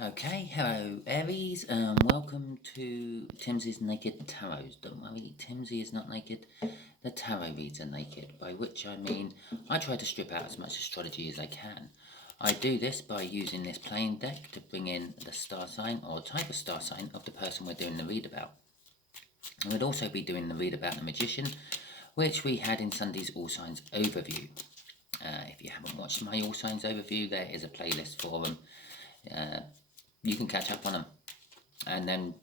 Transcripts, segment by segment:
Okay, hello Aries, welcome to Timsy's Naked Tarot. Don't worry, Timsy is not naked, the tarot reads are naked, by which I mean I try to strip out as much astrology as I can. I do this by using this playing deck to bring in the star sign or type of star sign of the person we're doing the read about. I would also be doing the read about the magician, which we had in Sunday's All Signs overview. If you haven't watched my All Signs overview, there is a playlist for them. You can catch up on them and then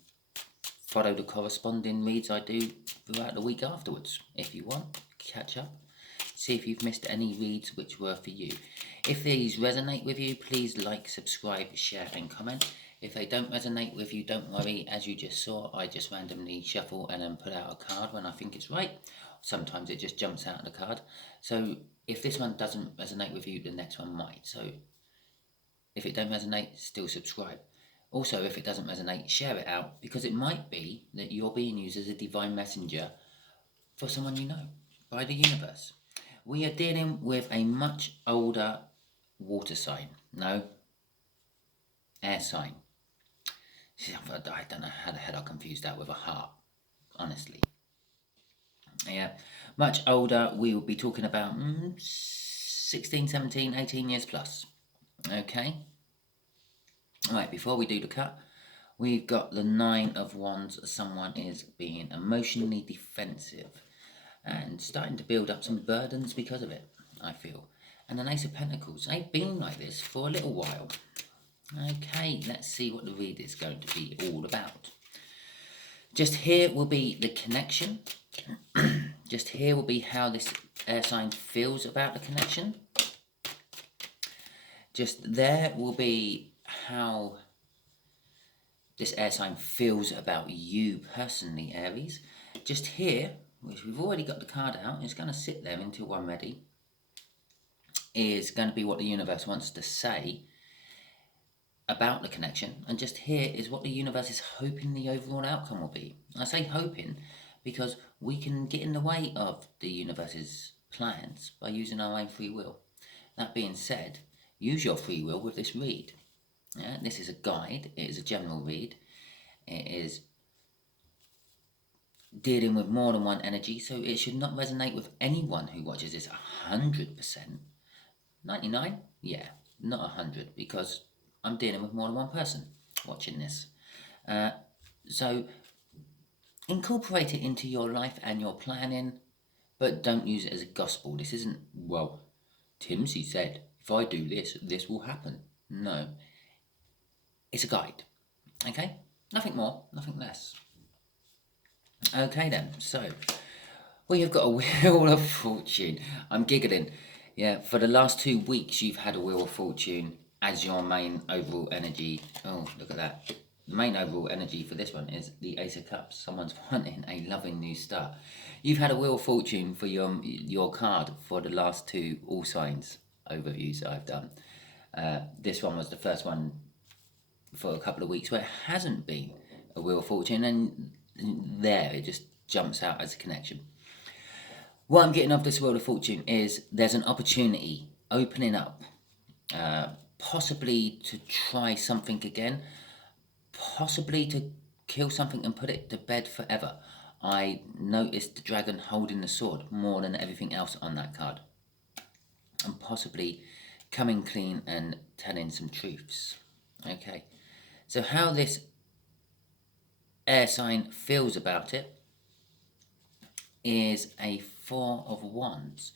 follow the corresponding reads I do throughout the week afterwards. If you want, catch up, see if you've missed any reads which were for you. If these resonate with you, please like, subscribe, share and comment. If they don't resonate with you, don't worry. As you just saw, I just randomly shuffle and then put out a card when I think it's right. Sometimes it just jumps out of the card. So if this one doesn't resonate with you, the next one might. So if it don't resonate, still subscribe. Also, if it doesn't resonate, share it out, because it might be that you're being used as a divine messenger for someone you know by the universe. We are dealing with a much older water sign. No, air sign. I don't know how the hell I confused that with a heart, honestly. Yeah, much older. We will be talking about 16, 17, 18 years plus. Okay. Alright, before we do the cut, we've got the Nine of Wands. Someone is being emotionally defensive and starting to build up some burdens because of it, I feel. And the Ace of Pentacles. They've been like this for a little while. Okay, let's see what the read is going to be all about. Just here will be the connection. Just here will be how this air sign feels about the connection. Just there will be how this air sign feels about you personally, Aries. Just here, which we've already got the card out, it's going to sit there until I'm ready, is going to be what the universe wants to say about the connection. And just here is what the universe is hoping the overall outcome will be. I say hoping because we can get in the way of the universe's plans by using our own free will. That being said, use your free will with this read. Yeah, this is a guide, it is a general read, it is dealing with more than one energy, so it should not resonate with anyone who watches this 100%. 99? Yeah, not 100, because I'm dealing with more than one person watching this. So incorporate it into your life and your planning, but don't use it as a gospel. This isn't, well, Timsy said, if I do this, this will happen. No. It's a guide, okay? Nothing more, nothing less. Okay then, so we have got a Wheel of Fortune. I'm giggling. Yeah, for the last 2 weeks you've had a Wheel of Fortune as your main overall energy. Oh, look at that. The main overall energy for this one is the Ace of Cups. Someone's wanting a loving new start. You've had a Wheel of Fortune for your card for the last 2 All Signs overviews I've done. This one was the first one for a couple of weeks where it hasn't been a Wheel of Fortune, and there it just jumps out as a connection. What I'm getting off this Wheel of Fortune is there's an opportunity opening up, possibly to try something again, possibly to kill something and put it to bed forever. I noticed the dragon holding the sword more than everything else on that card, and possibly coming clean and telling some truths. Okay, so how this air sign feels about it is a Four of Wands.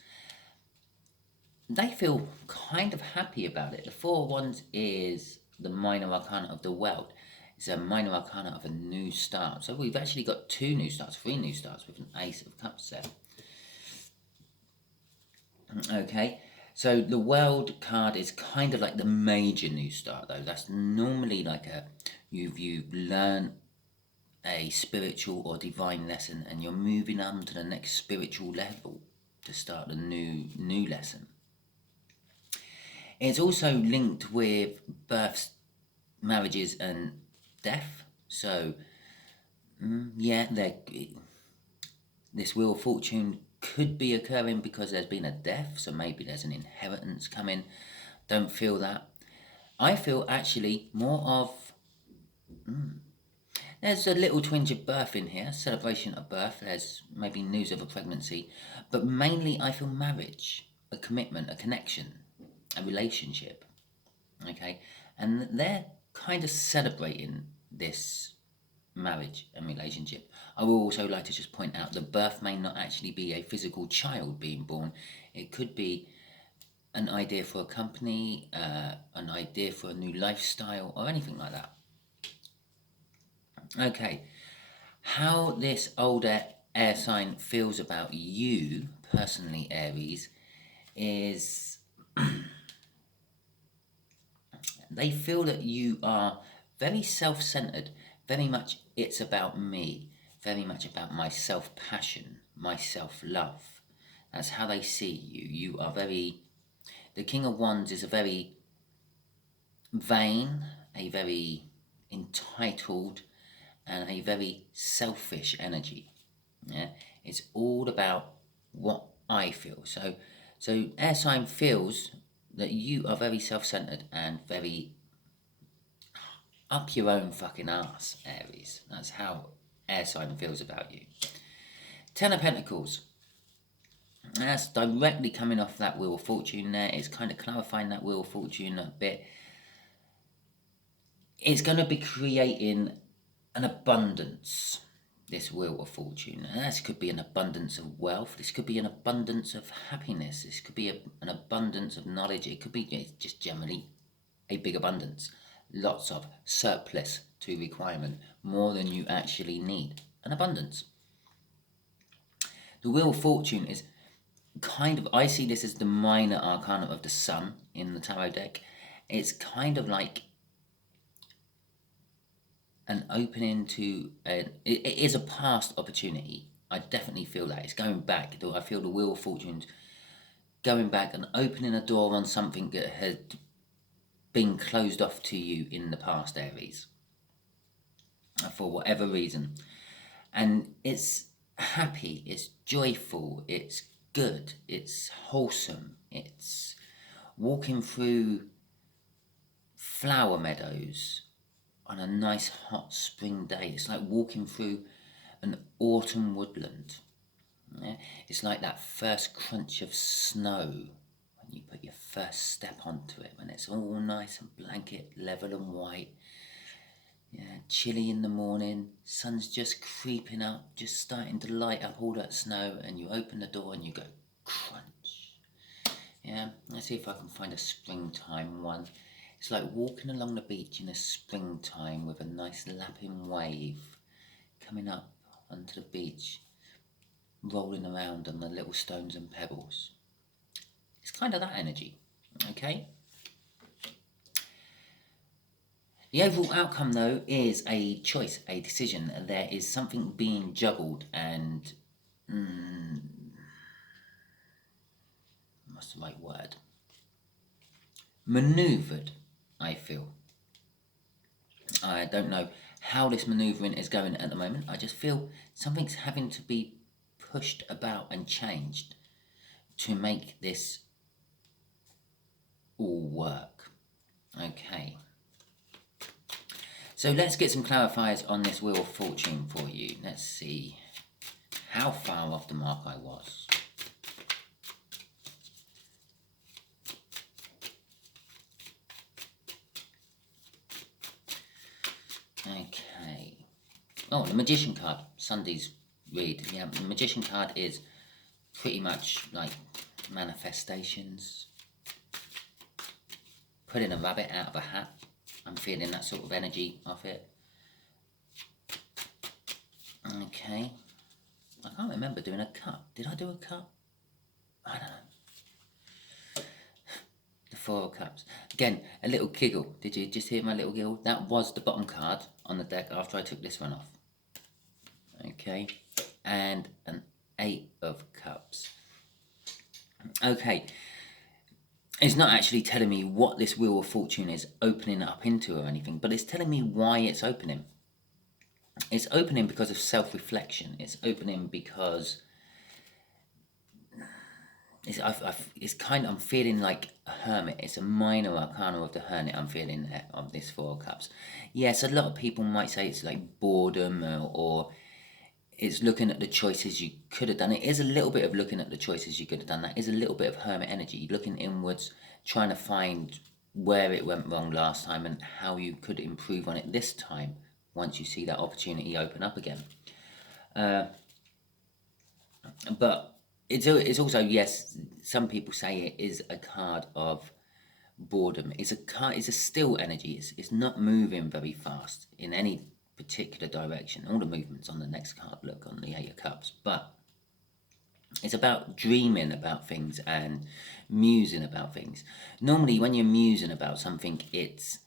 They feel kind of happy about it. The Four of Wands is the minor arcana of the world. It's a minor arcana of a new start. So we've actually got 2 new starts, 3 new starts with an Ace of Cups there. Okay, so the World card is kind of like the major new start though. That's normally like you've learned a spiritual or divine lesson and you're moving on to the next spiritual level to start a new lesson. It's also linked with births, marriages and death. So yeah, this Wheel of Fortune could be occurring because there's been a death, so maybe there's an inheritance coming. Don't feel that. I feel actually more of... There's a little twinge of birth in here, celebration of birth, there's maybe news of a pregnancy, but mainly I feel marriage, a commitment, a connection, a relationship, okay? And they're kind of celebrating this marriage and relationship. I will also like to just point out the birth may not actually be a physical child being born. It could be an idea for a company, an idea for a new lifestyle, or anything like that. Okay, how this older air sign feels about you, personally, Aries, is they feel that you are very self-centered, very much it's about me, very much about my self-passion, my self-love. That's how they see you. You are very... The King of Wands is a very vain, a very entitled, and a very selfish energy. Yeah, it's all about what I feel. So air sign feels that you are very self-centered and very up your own fucking ass, Aries. That's how air sign feels about you. Ten of Pentacles. That's directly coming off that Wheel of Fortune there. It's kind of clarifying that Wheel of Fortune a bit. It's going to be creating an abundance, this Wheel of Fortune. And this could be an abundance of wealth. This could be an abundance of happiness. This could be an abundance of knowledge. It could be just generally a big abundance. Lots of surplus to requirement. More than you actually need. An abundance. The Wheel of Fortune is kind of... I see this as the minor arcana of the Sun in the tarot deck. It's kind of like an opening to... it is a past opportunity. I definitely feel that. It's going back. I feel the Wheel of Fortune's going back and opening a door on something that had been closed off to you in the past, Aries, for whatever reason. And it's happy, it's joyful, it's good, it's wholesome, it's walking through flower meadows on a nice hot spring day. It's like walking through an autumn woodland. Yeah? It's like that first crunch of snow when you put your first step onto it, when it's all nice and blanket level and white. Yeah, chilly in the morning, sun's just creeping up, just starting to light up all that snow, and you open the door and you go crunch. Yeah, let's see if I can find a springtime one. It's like walking along the beach in the springtime with a nice lapping wave coming up onto the beach, rolling around on the little stones and pebbles. It's kind of that energy, okay? The overall outcome, though, is a choice, a decision. There is something being juggled and... what's the right word? Manoeuvred, I feel. I don't know how this manoeuvring is going at the moment. I just feel something's having to be pushed about and changed to make this all work. Okay. So let's get some clarifiers on this Wheel of Fortune for you. Let's see how far off the mark I was. Okay. Oh, the Magician card. Sunday's read. Yeah, the Magician card is pretty much like manifestations. Putting a rabbit out of a hat. I'm feeling that sort of energy off it. Okay. I can't remember doing a cup. Did I do a cup? I don't know. The Four of Cups. Again, a little giggle. Did you just hear my little giggle? That was the bottom card on the deck after I took this one off. Okay. And an Eight of Cups. Okay. It's not actually telling me what this Wheel of Fortune is opening up into or anything, but it's telling me why it's opening. It's opening because of self-reflection. It's opening because I'm feeling like a hermit. It's a minor arcana of the hermit I'm feeling there of this Four of Cups. Yes, a lot of people might say it's like boredom, or it's looking at the choices you could have done. It is a little bit of looking at the choices you could have done. That is a little bit of hermit energy, looking inwards, trying to find where it went wrong last time and how you could improve on it this time once you see that opportunity open up again. But it's also, yes, some people say it is a card of boredom. It's a still energy. It's not moving very fast in any particular direction. All the movements on the next card look on the Eight of Cups, but it's about dreaming about things and musing about things. Normally when you're musing about something, it's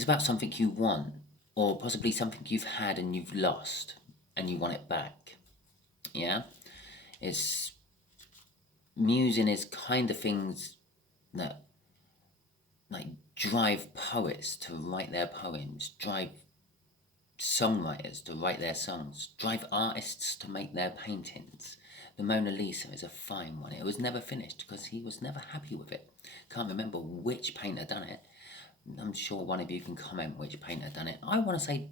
about something you want, or possibly something you've had and you've lost and you want it back. Yeah, it's musing is kind of things that like drive poets to write their poems, drive songwriters to write their songs, drive artists to make their paintings. The Mona Lisa is a fine one. It was never finished because he was never happy with it. Can't remember which painter done it. I'm sure one of you can comment which painter done it. I want to say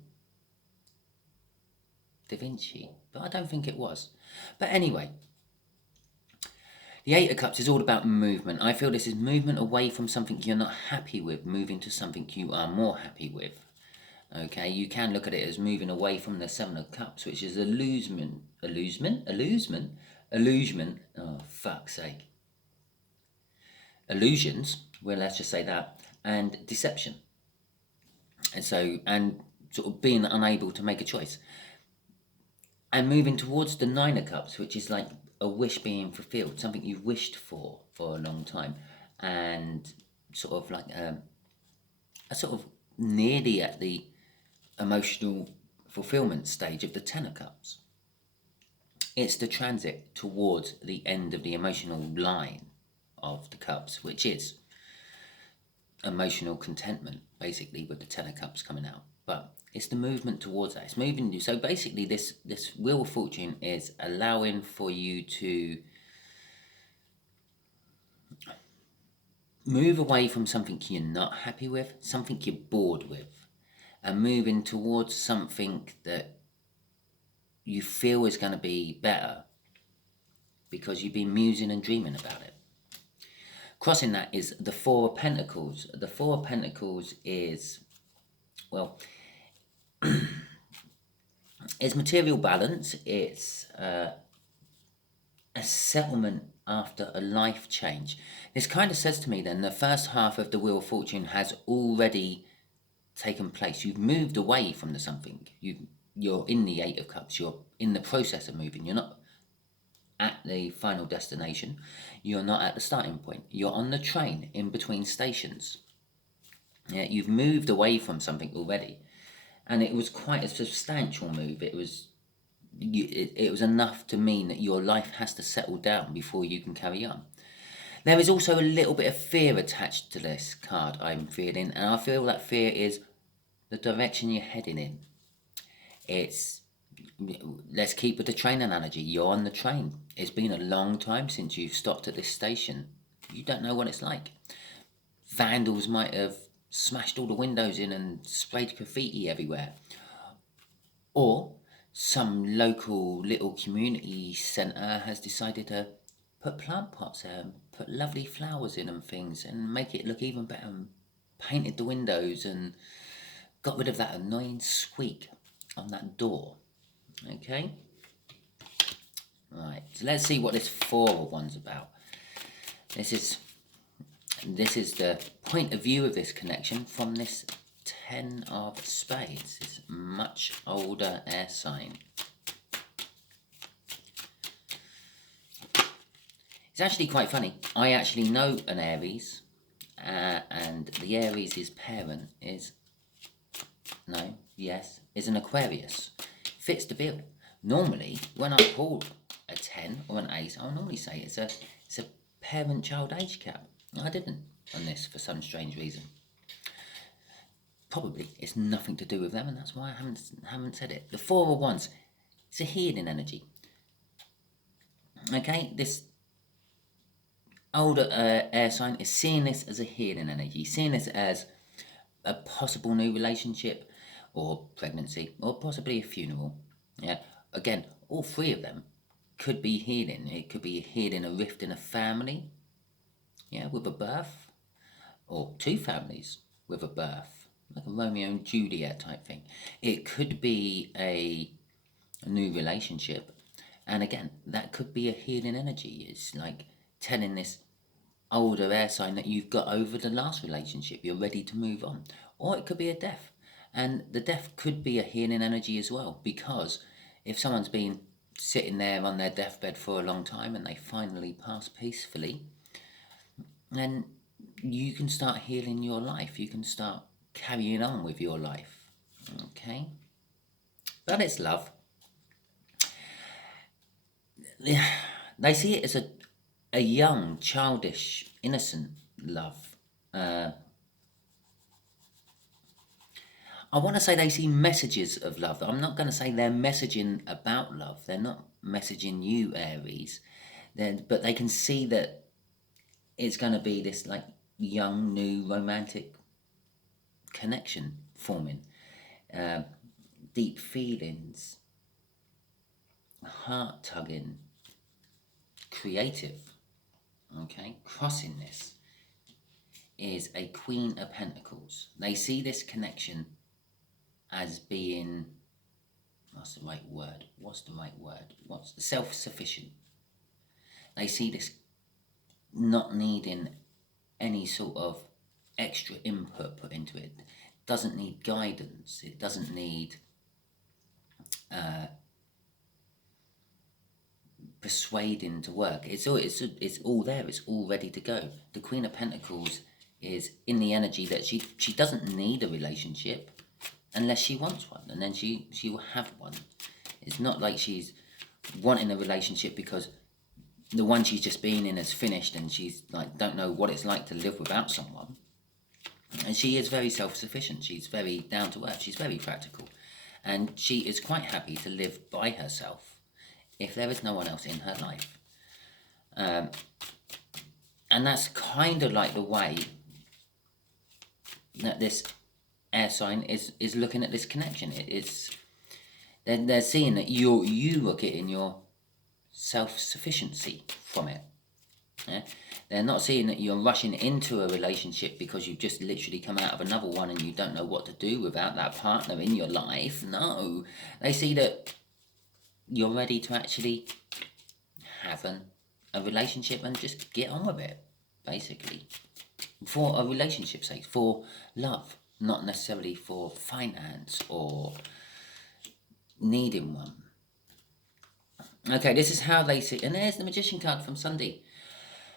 Da Vinci, but I don't think it was. But anyway, the Eight of Cups is all about movement. I feel this is movement away from something you're not happy with, moving to something you are more happy with. Okay, you can look at it as moving away from the Seven of Cups, which is illusion. Oh, fuck's sake. Illusions, well, let's just say that, and deception. And sort of being unable to make a choice. And moving towards the Nine of Cups, which is like a wish being fulfilled, something you've wished for a long time, and sort of like a sort of nearly at the emotional fulfillment stage of the Ten of Cups. It's the transit towards the end of the emotional line of the Cups, which is emotional contentment, basically, with the Ten of Cups coming out. But it's the movement towards that. It's moving. So basically, this Wheel of Fortune is allowing for you to move away from something you're not happy with, something you're bored with, and moving towards something that you feel is going to be better because you've been musing and dreaming about it. Crossing that is the Four of Pentacles. The Four of Pentacles is, well, it's material balance. It's a settlement after a life change. This kind of says to me then the first half of the Wheel of Fortune has already taken place. You've moved away from the something. You're in the Eight of Cups. You're in the process of moving. You're not at the final destination. You're not at the starting point. You're on the train in between stations. Yeah, you've moved away from something already, and it was quite a substantial move. It was enough to mean that your life has to settle down before you can carry on. There is also a little bit of fear attached to this card, I'm feeling, and I feel that fear is the direction you're heading in. Let's keep with the train analogy. You're on the train. It's been a long time since you've stopped at this station. You don't know what it's like. Vandals might have smashed all the windows in and sprayed graffiti everywhere. Or some local little community centre has decided to put plant pots there and put lovely flowers in and things and make it look even better, and painted the windows and got rid of that annoying squeak on that door. Okay? Right, so let's see what this Four of Wands about. This is the point of view of this connection from this Ten of Spades, this much older air sign. It's actually quite funny. I actually know an Aries, and the Aries' parent is an Aquarius. Fits the bill. Normally, when I pull a 10 or an ace, I'll normally say it's a parent-child age gap. I didn't on this for some strange reason. Probably it's nothing to do with them, and that's why I haven't said it. The Four of Wands, it's a healing energy. Okay, this older air sign is seeing this as a healing energy, seeing this as a possible new relationship or pregnancy or possibly a funeral. Yeah, again, all three of them could be healing. It could be healing a rift in a family, yeah, with a birth, or two families with a birth, like a Romeo and Juliet type thing. It could be a new relationship, and again, that could be a healing energy. It's like telling this older air sign that you've got over the last relationship, you're ready to move on. Or it could be a death, and the death could be a healing energy as well, because if someone's been sitting there on their deathbed for a long time and they finally pass peacefully, then you can start healing your life, you can start carrying on with your life. Okay, but it's love. They see it as a young, childish, innocent love. I want to say they see messages of love. I'm not going to say they're messaging about love. They're not messaging you, Aries. But they can see that it's going to be this like young, new, romantic connection forming. Deep feelings, heart tugging, creative. Okay, crossing this is a Queen of Pentacles. They see this connection as being, what's the right word? What's self-sufficient. They see this not needing any sort of extra input put into it. It doesn't need guidance. It doesn't need persuading to work. It's all there. It's all ready to go. The Queen of Pentacles is in the energy that she doesn't need a relationship unless she wants one, and then she will have one. It's not like she's wanting a relationship because the one she's just been in has finished and she's like don't know what it's like to live without someone. And she is very self-sufficient. She's very down to earth. She's very practical, and she is quite happy to live by herself if there is no one else in her life. And that's kind of like the way that this air sign is looking at this connection. They're seeing that you are getting your self-sufficiency from it. Yeah? They're not seeing that you're rushing into a relationship because you've just literally come out of another one and you don't know what to do without that partner in your life. No, they see that you're ready to actually have a relationship and just get on with it, basically. For a relationship's sake, for love, not necessarily for finance or needing one. Okay, this is how they see, and there's the Magician card from Sunday.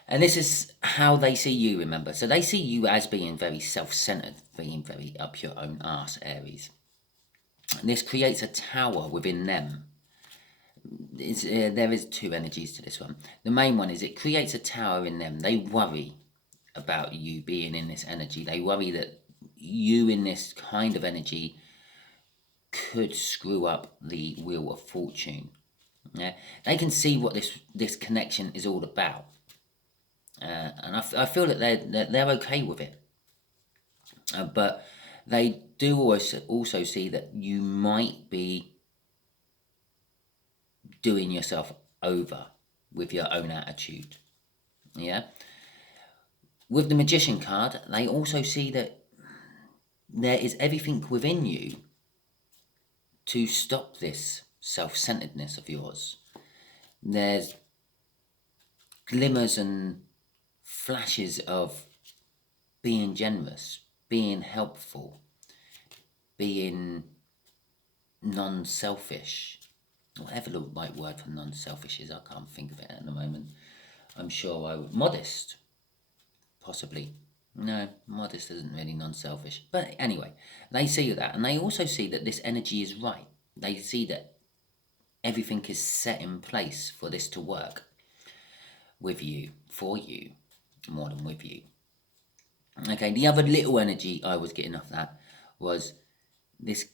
And this is how they see you, remember. So they see you as being very self-centered, being very up your own arse, Aries. And this creates a tower within them. There is two energies to this one. The main one is it creates a tower in them. They worry about you being in this energy. They worry that you in this kind of energy could screw up the wheel of fortune. Yeah? They can see what this connection is all about. And I feel that they're okay with it. But they do also see that you might be doing yourself over with your own attitude. Yeah. With the Magician card, they also see that there is everything within you to stop this self-centeredness of yours. There's glimmers and flashes of being generous, being helpful, being non-selfish. Whatever the right word for non-selfish is, I can't think of it at the moment. I'm sure I would. Modest, possibly. No, modest isn't really non-selfish. But anyway, they see that, and they also see that this energy is right. They see that everything is set in place for this to work with you, for you, more than with you. Okay, the other little energy I was getting off that was this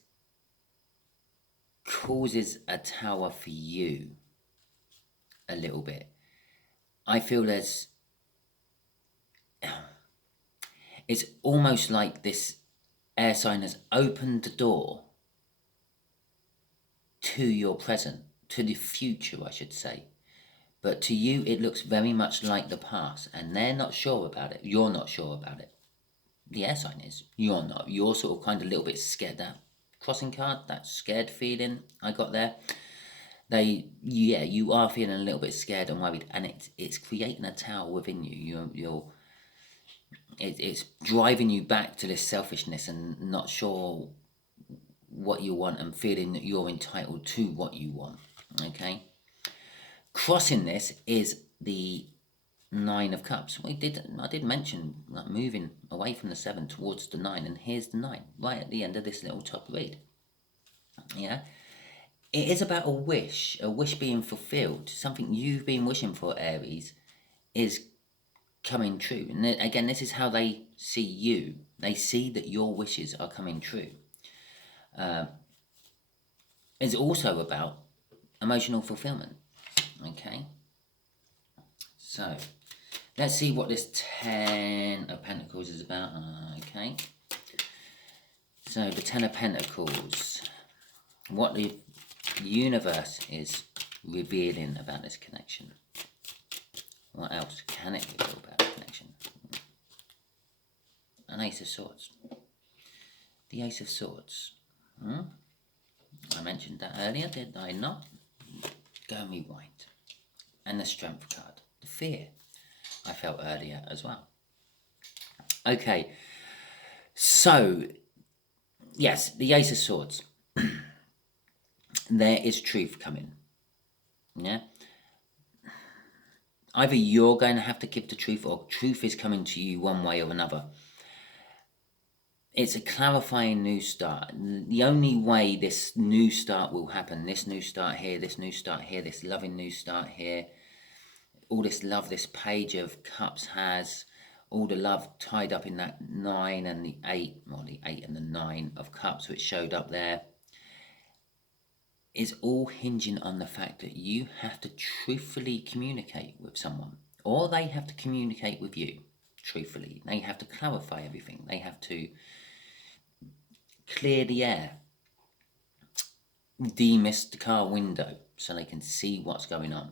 causes a tower for you a little bit. I feel there's it's almost like this air sign has opened the door to your present, to the future, I should say. But to you, it looks very much like the past, and they're not sure about it. You're not sure about it. The air sign is. You're not. You're sort of kind of a little bit scared. That crossing card, that scared feeling I got there. You are feeling a little bit scared and worried, and it's creating a tower within you. It's driving you back to this selfishness and not sure what you want and feeling that you're entitled to what you want. Okay. Crossing this is the Nine of Cups. I did mention like moving away from the 7 towards the 9, and here's the 9 right at the end of this little top read. Yeah, it is about a wish being fulfilled. Something you've been wishing for, Aries, is coming true. And again, this is how they see you. They see that your wishes are coming true. It's also about emotional fulfillment. Okay, so let's see what this 10 of Pentacles is about. Okay, so the 10 of Pentacles, what the universe is revealing about this connection. What else can it reveal about the connection? An Ace of Swords. The Ace of Swords. I mentioned that earlier, did I not? Go and rewind. And the Strength card. The fear I felt earlier as well. Okay. So, yes, the Ace of Swords. There is truth coming. Yeah? Either you're going to have to give the truth, or truth is coming to you one way or another. It's a clarifying new start. The only way this new start will happen, this new start here, this new start here, this loving new start here, all this love this Page of Cups has, all the love tied up in that 9 and the 8, or the 8 and the 9 of Cups which showed up there, is all hinging on the fact that you have to truthfully communicate with someone, or they have to communicate with you truthfully. They have to clarify everything. They have to clear the air, demist the car window so they can see what's going on.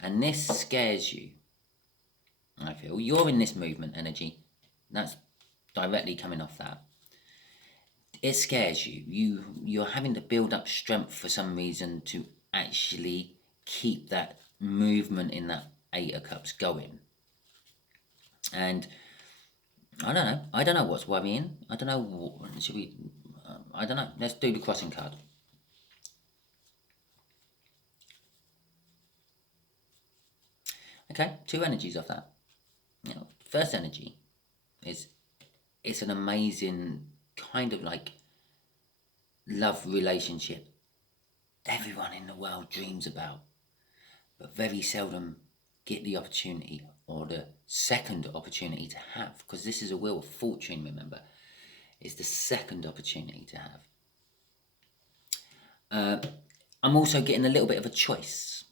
And this scares you, I feel. You're in this movement energy. That's directly coming off that. It scares you. You're having to build up strength for some reason to actually keep that movement in that 8 of Cups going. And I don't know what's worrying. I don't know. Should we? I don't know. Let's do the crossing card. Okay, 2 energies of that. First energy is it's an amazing kind of like love relationship everyone in the world dreams about, but very seldom get the opportunity or the second opportunity to have, because this is a Wheel of Fortune, remember. It's the second opportunity to have. I'm also getting a little bit of a choice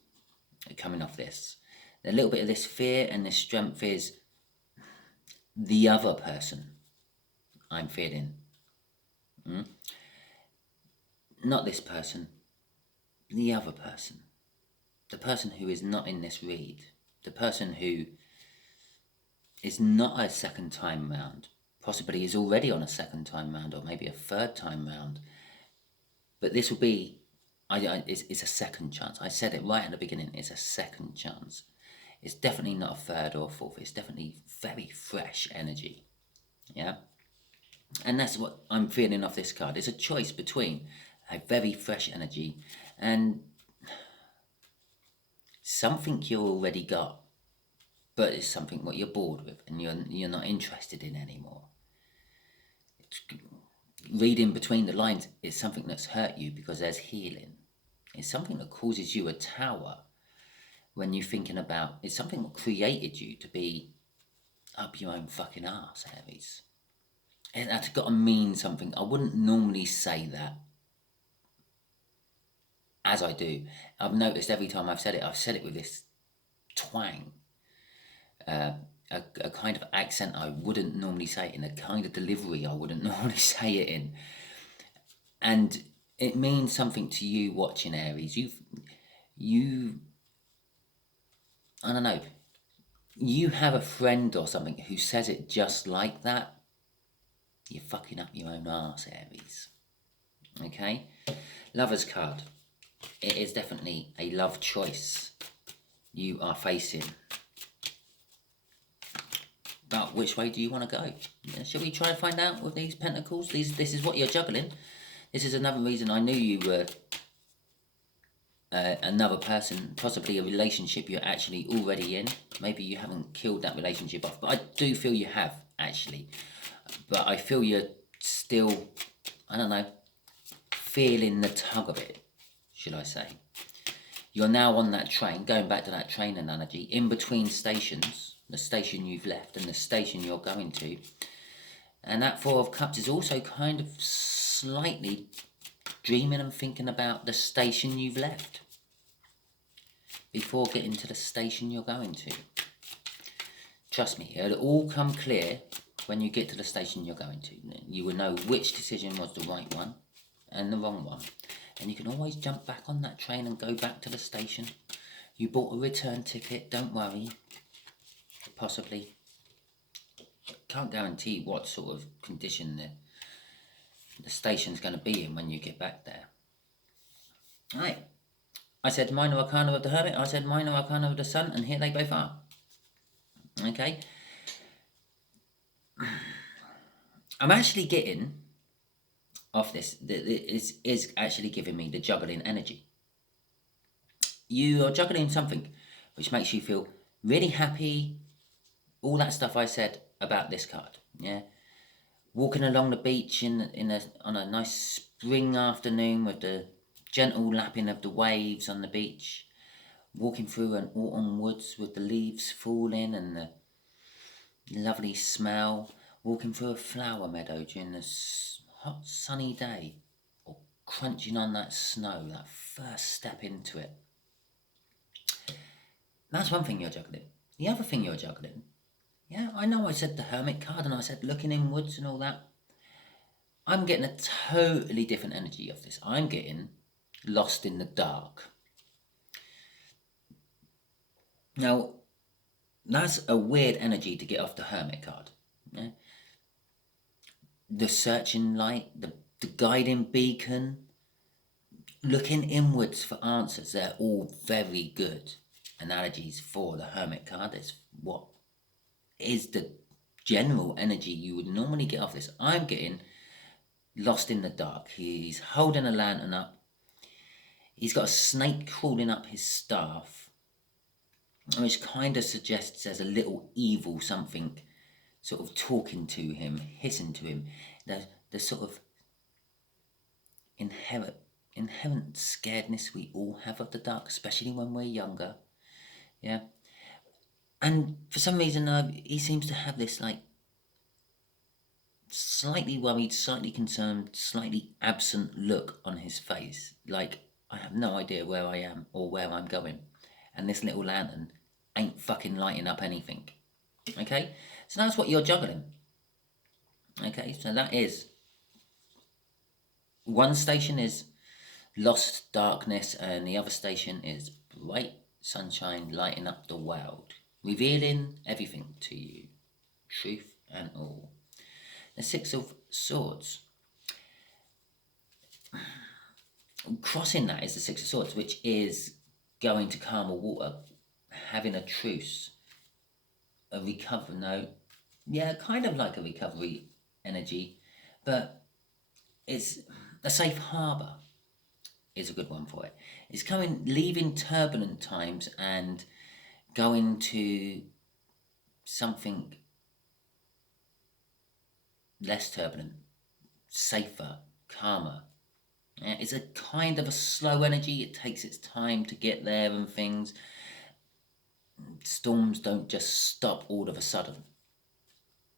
coming off this. A little bit of this fear and this strength is the other person I'm feeling. Not this person, the other person. The person who is not in this read. The person who is not a second time round. Possibly is already on a second time round, or maybe a third time round. But this will be, it's a second chance. I said it right at the beginning, it's a second chance. It's definitely not a third or fourth. It's definitely very fresh energy. Yeah? And that's what I'm feeling off this card. It's a choice between a very fresh energy and something you already got, but it's something what you're bored with and you're not interested in anymore. Reading between the lines is something that's hurt you because there's healing. It's something that causes you a tower when you're thinking about, it's something that created you to be up your own fucking arse, Aries. And that's got to mean something. I wouldn't normally say that as I do. I've noticed every time I've said it with this twang. a kind of accent I wouldn't normally say it in, a kind of delivery I wouldn't normally say it in. And it means something to you watching Aries. I don't know, you have a friend or something who says it just like that. You're fucking up your own arse, Aries. Okay? Lover's card. It is definitely a love choice you are facing. But which way do you want to go? Shall we try and find out with these pentacles? This is what you're juggling. This is another reason I knew you were another person, possibly a relationship you're actually already in. Maybe you haven't killed that relationship off, but I do feel you have, actually. But I feel you're still, I don't know, feeling the tug of it, should I say. You're now on that train, going back to that train analogy, in between stations, the station you've left and the station you're going to. And that Four of Cups is also kind of slightly dreaming and thinking about the station you've left before getting to the station you're going to. Trust me, it'll all come clear when you get to the station you're going to. You will know which decision was the right one and the wrong one. And you can always jump back on that train and go back to the station. You bought a return ticket, don't worry. Possibly. Can't guarantee what sort of condition the station's going to be in when you get back there. Right. I said minor arcana of the Hermit, I said minor arcana of the Sun, and here they both are. Okay. I'm actually getting off this, is actually giving me the juggling energy. You are juggling something which makes you feel really happy, all that stuff I said about this card, yeah? Walking along the beach on a nice spring afternoon with the gentle lapping of the waves on the beach, walking through an autumn woods with the leaves falling and the lovely smell, walking through a flower meadow during this hot sunny day, or crunching on that snow, that first step into it. That's one thing you're juggling. The other thing you're juggling, yeah, I know I said the Hermit card and I said looking inwards and all that. I'm getting a totally different energy of this. I'm getting lost in the dark. Now, that's a weird energy to get off the Hermit card. Yeah? The searching light, the guiding beacon, looking inwards for answers, they're all very good analogies for the Hermit card. It's what is the general energy you would normally get off this. I'm getting lost in the dark. He's holding a lantern up. He's got a snake crawling up his staff, which kind of suggests there's a little evil something sort of talking to him, hissing to him. The sort of inherent scaredness we all have of the dark, especially when we're younger. Yeah. And for some reason, he seems to have this, like, slightly worried, slightly concerned, slightly absent look on his face. Like, I have no idea where I am or where I'm going. And this little lantern ain't fucking lighting up anything. Okay? So that's what you're juggling. Okay? So that is... one station is lost darkness and the other station is bright sunshine lighting up the world, revealing everything to you, truth and all. The Six of Swords. Crossing that is the Six of Swords, which is going to calmer water, having a truce, a recovery. No, yeah, kind of like a recovery energy, but it's a safe harbour is a good one for it. It's leaving turbulent times and going to something less turbulent, safer, calmer. Yeah, it's a kind of a slow energy. It takes its time to get there and things. Storms don't just stop all of a sudden,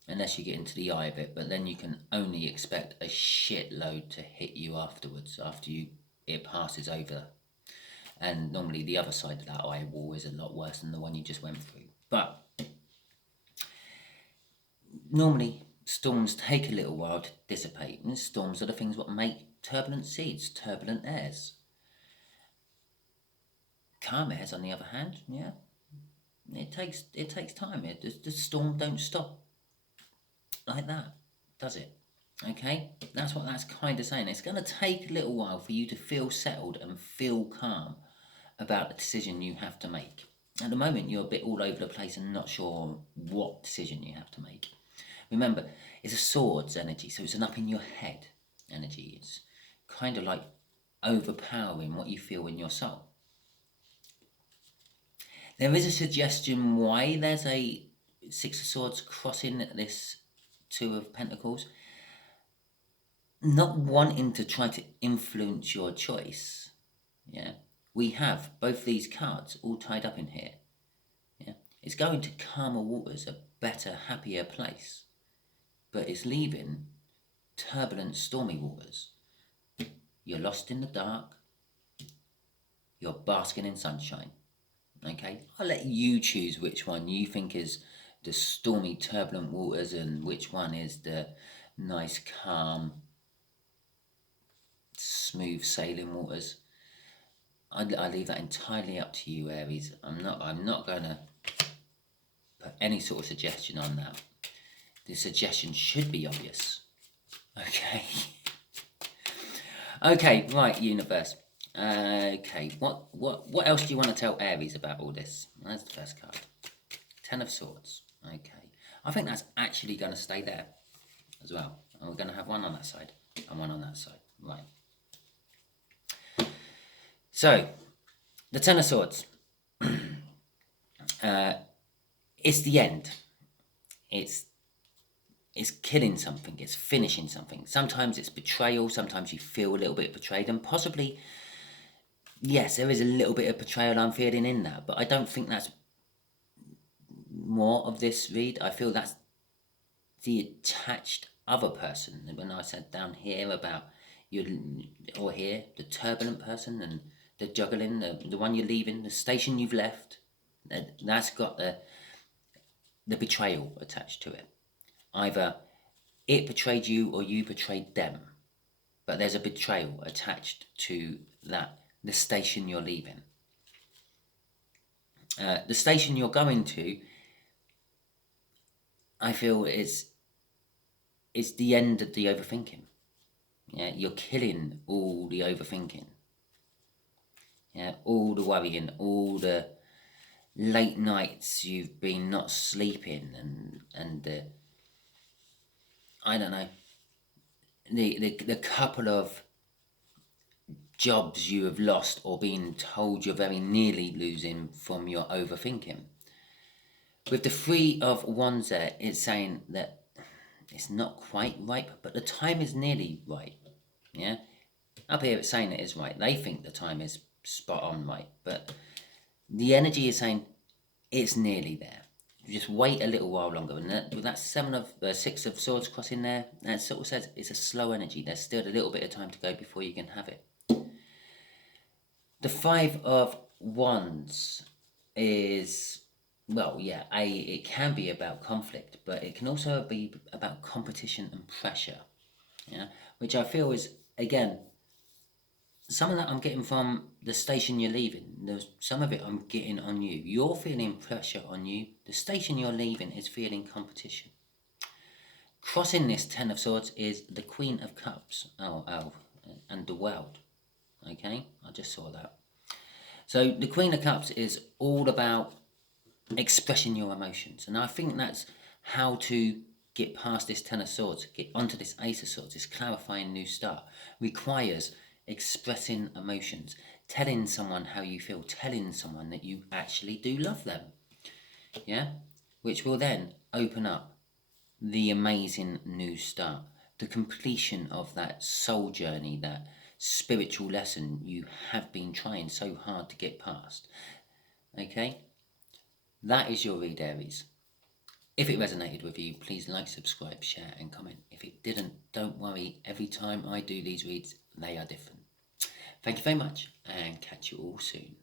unless you get into the eye of it, but then you can only expect a shitload to hit you afterwards, after it passes over. And normally the other side of that eye wall is a lot worse than the one you just went through. But normally storms take a little while to dissipate, and storms are the things what make turbulent seas, turbulent airs. Calm airs, on the other hand, yeah, it takes time. The storm don't stop like that, does it? Okay, that's what that's kind of saying. It's going to take a little while for you to feel settled and feel calm about the decision you have to make. At the moment, you're a bit all over the place and not sure what decision you have to make. Remember, it's a swords energy, so it's an up in your head energy. It's kind of like overpowering what you feel in your soul. There is a suggestion why there's a Six of Swords crossing this Two of Pentacles. Not wanting to try to influence your choice. Yeah, we have both these cards all tied up in here. Yeah, it's going to calmer waters, a better, happier place, but it's leaving turbulent, stormy waters. You're lost in the dark. You're basking in sunshine. Okay, I'll let you choose which one you think is the stormy, turbulent waters and which one is the nice, calm, smooth sailing waters. I leave that entirely up to you, Aries. I'm not going to put any sort of suggestion on that. The suggestion should be obvious. Okay. Okay, right, universe. Okay, what else do you want to tell Aries about all this? That's the first card. Ten of Swords. Okay. I think that's actually going to stay there as well. And we're going to have one on that side and one on that side. Right. So, the Ten of Swords. It's the end. It's killing something. It's finishing something. Sometimes it's betrayal. Sometimes you feel a little bit betrayed. And possibly, yes, there is a little bit of betrayal I'm feeling in that. But I don't think that's more of this read. I feel that's the attached other person. When I said down here about you, or here, the turbulent person and the juggling, the one you're leaving, the station you've left, that's got the betrayal attached to it. Either it betrayed you or you betrayed them. But there's a betrayal attached to that, the station you're leaving. The station you're going to, I feel is the end of the overthinking. Yeah, you're killing all the overthinking. Yeah, all the worrying, all the late nights you've been not sleeping, and I don't know, the couple of jobs you have lost or been told you're very nearly losing from your overthinking. With the Three of Wands there, it's saying that it's not quite right, but the time is nearly right. Yeah, up here it's saying it is right. They think the time is spot on right, but the energy is saying it's nearly there. Just wait a little while longer. And with that Six of Swords crossing there, that sort of says it's a slow energy. There's still a little bit of time to go before you can have it. The Five of Wands is, well, yeah, it can be about conflict, but it can also be about competition and pressure. Yeah, which I feel is, again, some of that I'm getting from the station you're leaving. Some of it I'm getting on you. You're feeling pressure on you. The station you're leaving is feeling competition. Crossing this Ten of Swords is the Queen of Cups. And the World. Okay, I just saw that. So the Queen of Cups is all about expressing your emotions. And I think that's how to get past this Ten of Swords, get onto this Ace of Swords, this clarifying new start, requires expressing emotions, telling someone how you feel, telling someone that you actually do love them. Yeah? Which will then open up the amazing new start, the completion of that soul journey, that spiritual lesson you have been trying so hard to get past. Okay? That is your read, Aries. If it resonated with you, please like, subscribe, share and comment. If it didn't, don't worry. Every time I do these reads, they are different. Thank you very much and catch you all soon.